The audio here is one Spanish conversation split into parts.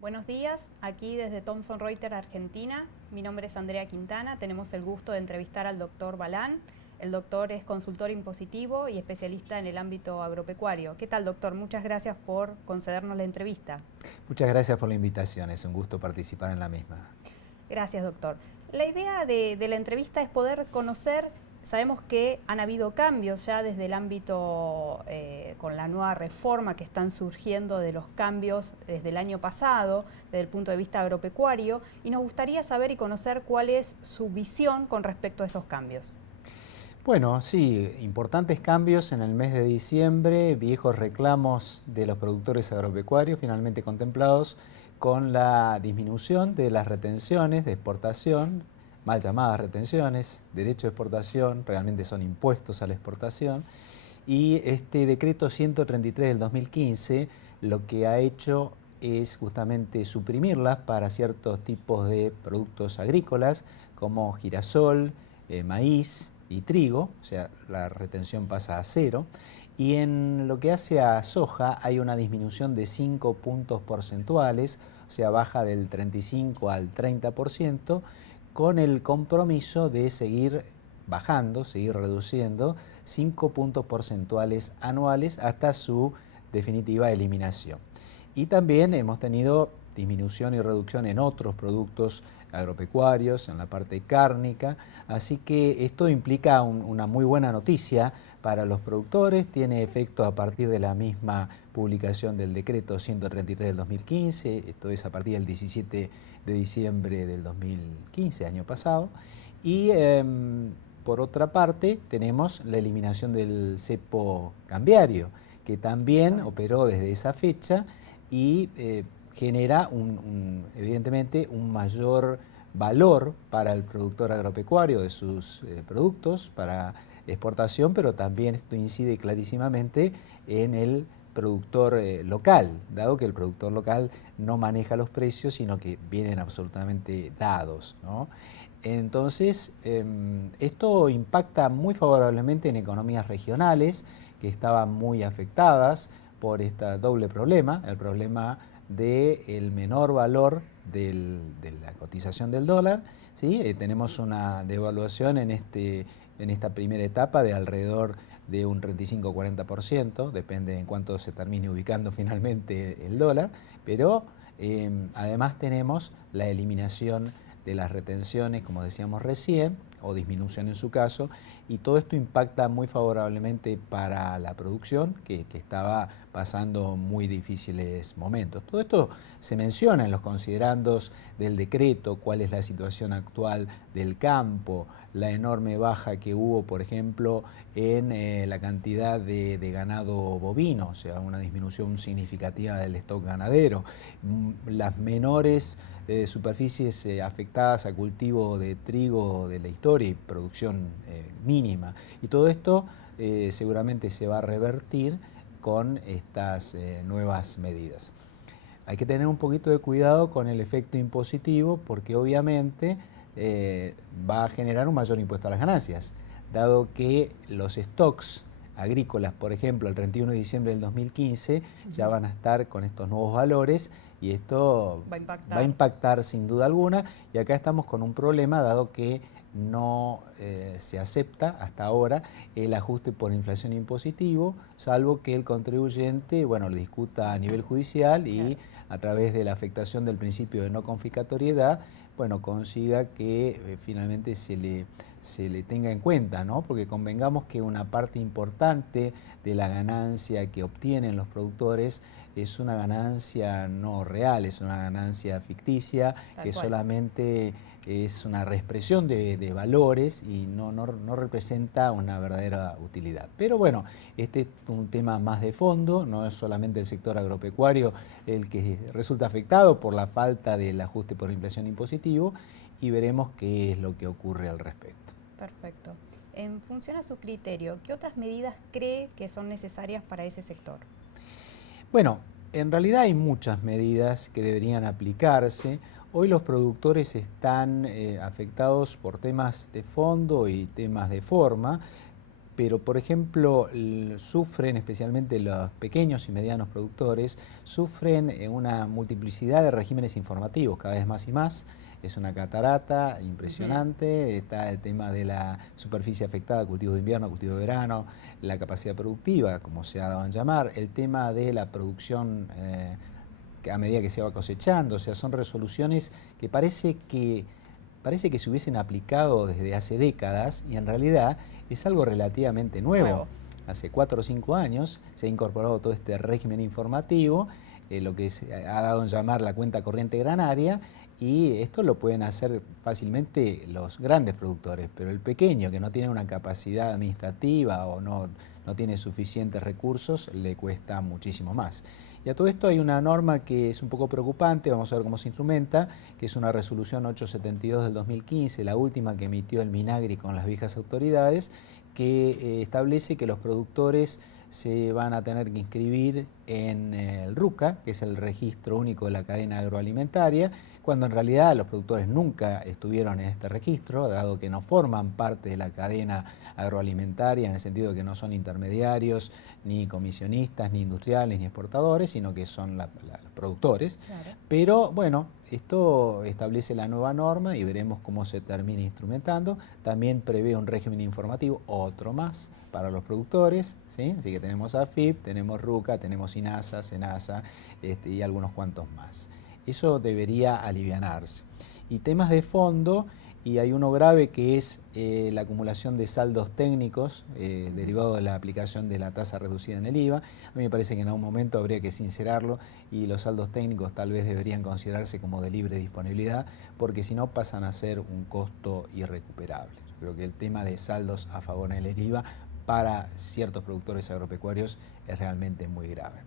Buenos días, aquí desde Thomson Reuters, Argentina. Mi nombre es Andrea Quintana. Tenemos el gusto de entrevistar al doctor Balán. El doctor es consultor impositivo y especialista en el ámbito agropecuario. ¿Qué tal, doctor? Muchas gracias por concedernos la entrevista. Muchas gracias por la invitación, es un gusto participar en la misma. Gracias, doctor. La idea de la entrevista es poder conocer. Sabemos que han habido cambios ya desde el ámbito, con la nueva reforma que están surgiendo de los cambios desde el año pasado, desde el punto de vista agropecuario, y nos gustaría saber y conocer cuál es su visión con respecto a esos cambios. Bueno, sí, importantes cambios en el mes de diciembre, viejos reclamos de los productores agropecuarios finalmente contemplados con la disminución de las retenciones de exportación, mal llamadas retenciones, derecho de exportación, realmente son impuestos a la exportación, y este decreto 133 del 2015 lo que ha hecho es justamente suprimirlas para ciertos tipos de productos agrícolas como girasol, maíz y trigo, o sea, la retención pasa a cero. Y en lo que hace a soja hay una disminución de 5 puntos porcentuales, o sea, baja del 35 al 30%, con el compromiso de seguir bajando, seguir reduciendo 5 puntos porcentuales anuales hasta su definitiva eliminación. Y también hemos tenido disminución y reducción en otros productos agropecuarios, en la parte cárnica, así que esto implica una muy buena noticia para los productores, tiene efecto a partir de la misma publicación del decreto 133 del 2015, esto es a partir del 17 de diciembre del 2015, año pasado, y por otra parte tenemos la eliminación del cepo cambiario, que también operó desde esa fecha y genera evidentemente un mayor valor para el productor agropecuario de sus productos para exportación, pero también esto incide clarísimamente en el productor local, dado que el productor local no maneja los precios, sino que vienen absolutamente dados, ¿no? Entonces, esto impacta muy favorablemente en economías regionales que estaban muy afectadas por este doble problema, el problema del menor valor de la cotización del dólar, ¿sí? Tenemos una devaluación en esta primera etapa de alrededor de un 35-40%, depende en cuánto se termine ubicando finalmente el dólar, pero además tenemos la eliminación de las retenciones, como decíamos recién, o disminución en su caso, y todo esto impacta muy favorablemente para la producción que estaba pasando muy difíciles momentos. Todo esto se menciona en los considerandos del decreto, cuál es la situación actual del campo, la enorme baja que hubo, por ejemplo, en la cantidad de ganado bovino, o sea, una disminución significativa del stock ganadero, las menores superficies afectadas a cultivo de trigo de la historia y producción mínima. Y todo esto seguramente se va a revertir con estas nuevas medidas. Hay que tener un poquito de cuidado con el efecto impositivo porque obviamente va a generar un mayor impuesto a las ganancias, dado que los stocks agrícolas, por ejemplo, el 31 de diciembre del 2015, ya van a estar con estos nuevos valores y esto va a impactar sin duda alguna. Y acá estamos con un problema, dado que no se acepta hasta ahora el ajuste por inflación impositivo, salvo que el contribuyente, bueno, lo discuta a nivel judicial y a través de la afectación del principio de no confiscatoriedad, bueno, consiga que finalmente se le tenga en cuenta, ¿no? Porque convengamos que una parte importante de la ganancia que obtienen los productores es una ganancia no real, es una ganancia ficticia, que solamente es una reexpresión de valores y no representa una verdadera utilidad. Pero bueno, este es un tema más de fondo, no es solamente el sector agropecuario el que resulta afectado por la falta del ajuste por inflación impositivo, y veremos qué es lo que ocurre al respecto. Perfecto. En función a su criterio, ¿qué otras medidas cree que son necesarias para ese sector? Bueno, en realidad hay muchas medidas que deberían aplicarse. Hoy los productores están afectados por temas de fondo y temas de forma, pero por ejemplo sufren, especialmente los pequeños y medianos productores, sufren una multiplicidad de regímenes informativos cada vez más y más. Es una catarata impresionante. Está el tema de la superficie afectada, cultivo de invierno, cultivo de verano, la capacidad productiva, como se ha dado en llamar, el tema de la producción a medida que se va cosechando. O sea, son resoluciones que parece que se hubiesen aplicado desde hace décadas y en realidad es algo relativamente nuevo. Hace 4 o 5 años se ha incorporado todo este régimen informativo, lo que se ha dado en llamar la cuenta corriente granaria, y esto lo pueden hacer fácilmente los grandes productores, pero el pequeño que no tiene una capacidad administrativa o no tiene suficientes recursos, le cuesta muchísimo más. Y a todo esto hay una norma que es un poco preocupante, vamos a ver cómo se instrumenta, que es una resolución 872 del 2015, la última que emitió el Minagri con las viejas autoridades, que establece que los productores se van a tener que inscribir en el RUCA, que es el Registro Único de la Cadena Agroalimentaria, cuando en realidad los productores nunca estuvieron en este registro, dado que no forman parte de la cadena agroalimentaria, en el sentido de que no son intermediarios, ni comisionistas, ni industriales, ni exportadores, sino que son los productores. Claro. Pero bueno, esto establece la nueva norma y veremos cómo se termina instrumentando. También prevé un régimen informativo, otro más, para los productores, ¿sí? Así que tenemos AFIP, tenemos RUCA, tenemos INASA, SENASA y algunos cuantos más. Eso debería alivianarse. Y temas de fondo, y hay uno grave que es la acumulación de saldos técnicos derivado de la aplicación de la tasa reducida en el IVA. A mí me parece que en algún momento habría que sincerarlo y los saldos técnicos tal vez deberían considerarse como de libre disponibilidad, porque si no pasan a ser un costo irrecuperable. Yo creo que el tema de saldos a favor en el IVA para ciertos productores agropecuarios es realmente muy grave.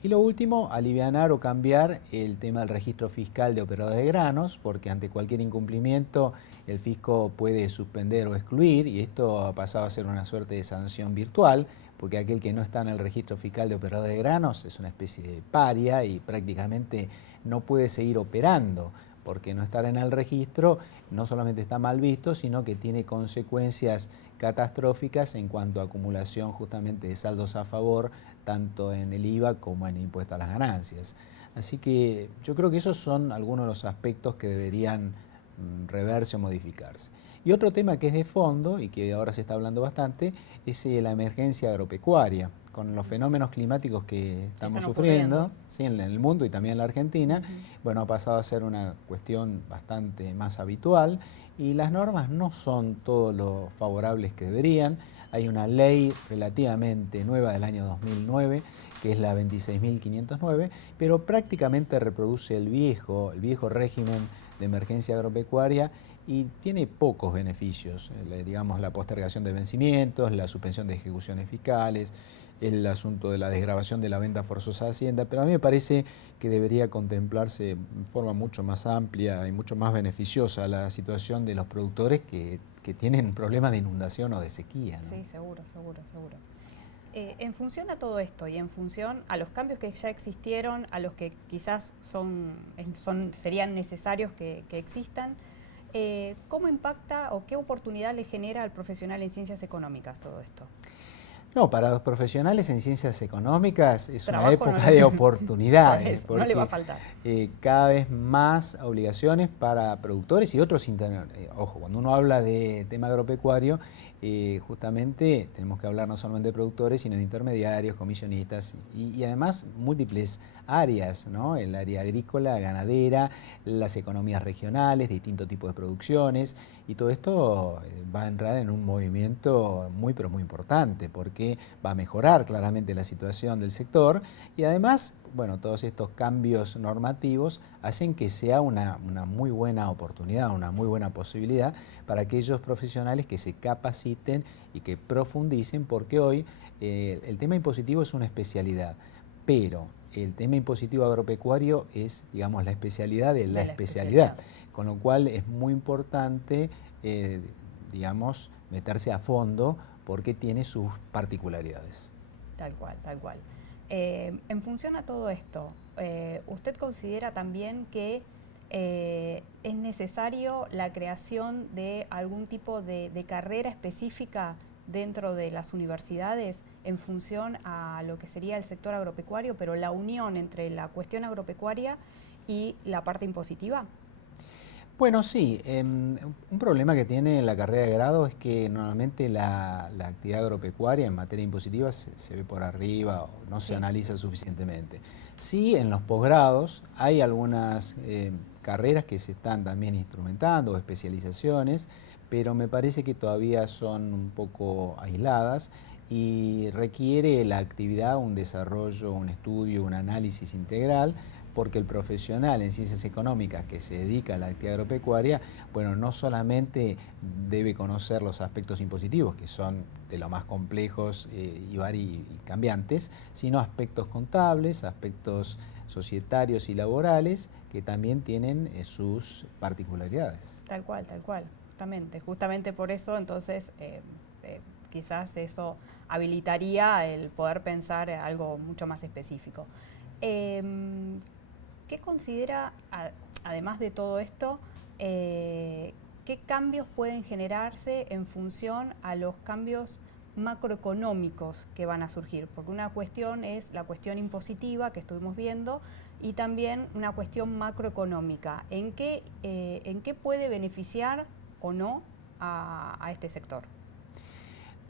Y lo último, alivianar o cambiar el tema del registro fiscal de operadores de granos, porque ante cualquier incumplimiento el fisco puede suspender o excluir, y esto ha pasado a ser una suerte de sanción virtual, porque aquel que no está en el registro fiscal de operadores de granos es una especie de paria y prácticamente no puede seguir operando, porque no estar en el registro no solamente está mal visto, sino que tiene consecuencias catastróficas en cuanto a acumulación justamente de saldos a favor, tanto en el IVA como en el impuesto a las ganancias. Así que yo creo que esos son algunos de los aspectos que deberían reverse o modificarse. Y otro tema que es de fondo y que ahora se está hablando bastante es la emergencia agropecuaria. Con los fenómenos climáticos que estamos sufriendo, ¿sí?, en el mundo y también en la Argentina, bueno, ha pasado a ser una cuestión bastante más habitual y las normas no son todo lo favorables que deberían. Hay una ley relativamente nueva del año 2009, que es la 26.509, pero prácticamente reproduce el viejo régimen de emergencia agropecuaria y tiene pocos beneficios, digamos la postergación de vencimientos, la suspensión de ejecuciones fiscales, el asunto de la desgravación de la venta forzosa de Hacienda, pero a mí me parece que debería contemplarse en forma mucho más amplia y mucho más beneficiosa la situación de los productores que tienen problemas de inundación o de sequía, ¿no? Sí, seguro. En función a todo esto y en función a los cambios que ya existieron, a los que quizás serían necesarios que existan, ¿cómo impacta o qué oportunidad le genera al profesional en ciencias económicas todo esto? No, para los profesionales en ciencias económicas es una época de oportunidades, porque no le va a faltar. Cada vez más obligaciones para productores y otros ojo, cuando uno habla de tema agropecuario, justamente tenemos que hablar no solamente de productores, sino de intermediarios, comisionistas y además múltiples áreas, ¿no? El área agrícola, ganadera, las economías regionales, distintos tipos de producciones, y todo esto va a entrar en un movimiento muy pero muy importante porque va a mejorar claramente la situación del sector y además, bueno, todos estos cambios normativos hacen que sea una muy buena oportunidad, una muy buena posibilidad para aquellos profesionales que se capaciten y que profundicen, porque hoy el tema impositivo es una especialidad, pero el tema impositivo agropecuario es, digamos, la especialidad de la especialidad, con lo cual es muy importante, digamos, meterse a fondo porque tiene sus particularidades. Tal cual. En función a todo esto, ¿usted considera también que es necesario la creación de algún tipo de carrera específica dentro de las universidades en función a lo que sería el sector agropecuario, pero la unión entre la cuestión agropecuaria y la parte impositiva? Bueno, sí, un problema que tiene la carrera de grado es que normalmente la actividad agropecuaria en materia impositiva se ve por arriba o no se analiza suficientemente. Sí, en los posgrados hay algunas carreras que se están también instrumentando o especializaciones, pero me parece que todavía son un poco aisladas y requiere la actividad un desarrollo, un estudio, un análisis integral, porque el profesional en ciencias económicas que se dedica a la actividad agropecuaria, bueno, no solamente debe conocer los aspectos impositivos, que son de lo más complejos y cambiantes, sino aspectos contables, aspectos societarios y laborales, que también tienen sus particularidades. Tal cual, justamente. Justamente por eso, entonces, quizás eso habilitaría el poder pensar algo mucho más específico. ¿Qué considera, además de todo esto, qué cambios pueden generarse en función a los cambios macroeconómicos que van a surgir? Porque una cuestión es la cuestión impositiva que estuvimos viendo y también una cuestión macroeconómica. ¿En qué puede beneficiar o no a este sector?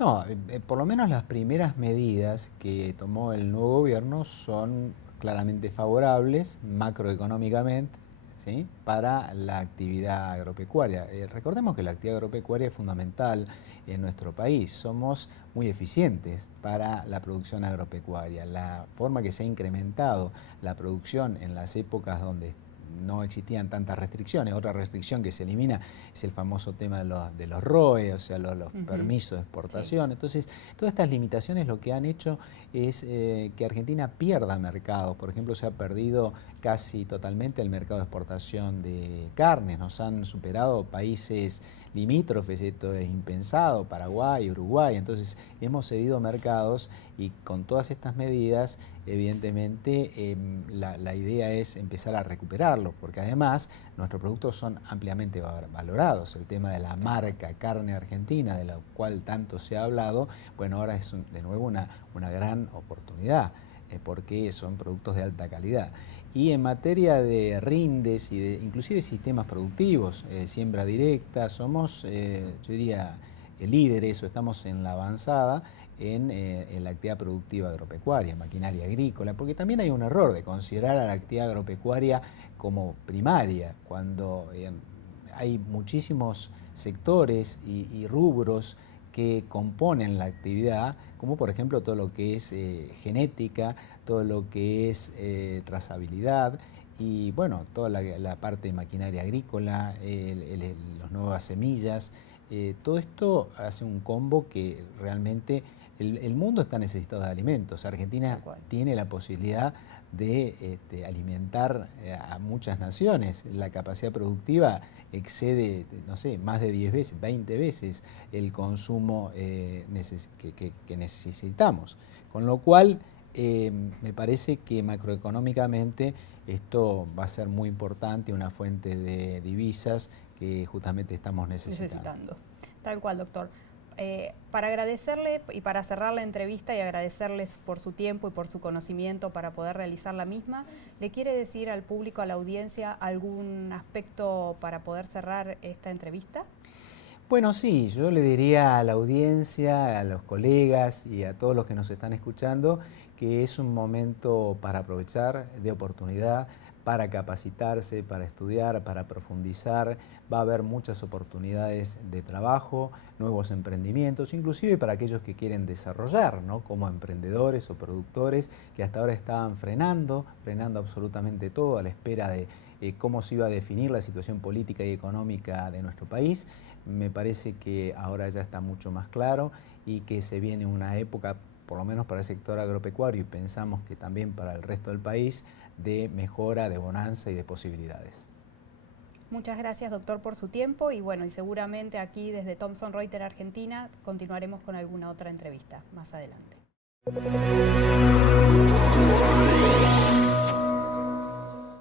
No, por lo menos las primeras medidas que tomó el nuevo gobierno son claramente favorables macroeconómicamente, ¿sí?, para la actividad agropecuaria. Recordemos que la actividad agropecuaria es fundamental en nuestro país. Somos muy eficientes para la producción agropecuaria. La forma que se ha incrementado la producción en las épocas donde no existían tantas restricciones. Otra restricción que se elimina es el famoso tema de los ROE, o sea, los permisos de exportación. Sí. Entonces, todas estas limitaciones lo que han hecho es que Argentina pierda mercados. Por ejemplo, se ha perdido casi totalmente el mercado de exportación de carnes. Nos han superado países limítrofes, esto es impensado, Paraguay, Uruguay. Entonces, hemos cedido mercados y con todas estas medidas, evidentemente, la idea es empezar a recuperarlo, porque además nuestros productos son ampliamente valorados. El tema de la marca Carne Argentina, de la cual tanto se ha hablado, bueno, ahora es de nuevo una gran oportunidad, porque son productos de alta calidad. Y en materia de rindes y de inclusive sistemas productivos, siembra directa, somos, yo diría, líderes o estamos en la avanzada en la actividad productiva agropecuaria, maquinaria agrícola, porque también hay un error de considerar a la actividad agropecuaria como primaria, cuando hay muchísimos sectores y rubros que componen la actividad, como por ejemplo todo lo que es genética, todo lo que es trazabilidad y bueno, toda la parte de maquinaria agrícola, las nuevas semillas. Todo esto hace un combo que realmente el mundo está necesitado de alimentos. Argentina tiene la posibilidad de alimentar a muchas naciones. La capacidad productiva excede, no sé, más de 10 veces, 20 veces el consumo que necesitamos. Con lo cual, me parece que macroeconómicamente esto va a ser muy importante, una fuente de divisas que justamente estamos necesitando. Tal cual, doctor. Para agradecerle y para cerrar la entrevista y agradecerles por su tiempo y por su conocimiento para poder realizar la misma, ¿le quiere decir al público, a la audiencia, algún aspecto para poder cerrar esta entrevista? Bueno, sí, yo le diría a la audiencia, a los colegas y a todos los que nos están escuchando que es un momento para aprovechar, de oportunidad, para capacitarse, para estudiar, para profundizar. Va a haber muchas oportunidades de trabajo, nuevos emprendimientos, inclusive para aquellos que quieren desarrollar, ¿no?, como emprendedores o productores que hasta ahora estaban frenando absolutamente todo a la espera de cómo se iba a definir la situación política y económica de nuestro país. Me parece que ahora ya está mucho más claro y que se viene una época, por lo menos para el sector agropecuario y pensamos que también para el resto del país, de mejora, de bonanza y de posibilidades. Muchas gracias, doctor, por su tiempo y bueno, y seguramente aquí desde Thomson Reuters Argentina continuaremos con alguna otra entrevista más adelante.